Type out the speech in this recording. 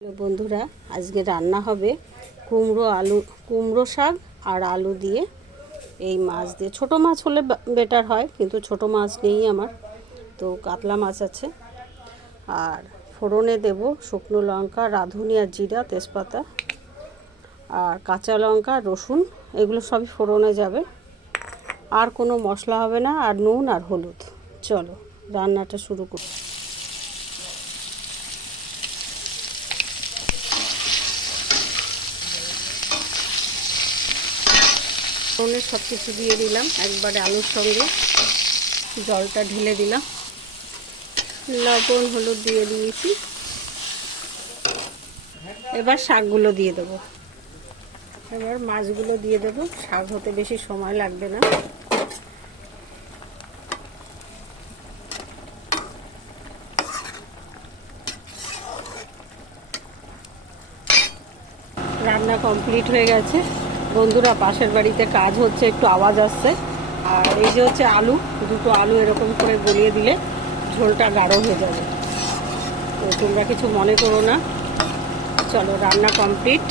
Hello বন্ধুরা, আজকে রান্না হবে কুমড়ো শাক আর আলু দিয়ে। এই মাছ দিয়ে, ছোট মাছ হলে বেটার হয়, কিন্তু ছোট মাছ নেই আমার, তো কাতলা মাছ আছে। আর ফোড়নে দেব শুকনো লঙ্কা, রাঁধুনি আর জিরা, তেজপাতা আর কাঁচা লঙ্কা, রসুন, এগুলো সবই ফোড়নে যাবে। আর কোনো মশলা হবে না, আর নুন আর হলুদ। চলো রান্নাটা শুরু করি। ফোড়নে সব কিছু দিয়ে দিলাম একবারে, আলুর সঙ্গে জলটা ঢেলে দিলাম, লবণ হলুদ দিয়ে দিয়েছি। এবার শাকগুলো দিয়ে দেবো, এবার মাছগুলো দিয়ে দেবো। শাক হতে বেশি সময় লাগবে না। রান্না কমপ্লিট হয়ে গেছে বন্ধুরা। পাশের বাড়িতে কাজ হচ্ছে, একটু আওয়াজ আসছে। আর এই যে হচ্ছে আলু, দুটো আলু এরকম করে গলিয়ে দিলে ঝোলটা গাঢ় হয়ে যাবে, তো তোমরা কিছু মনে করো না। চলো রান্না কমপ্লিট।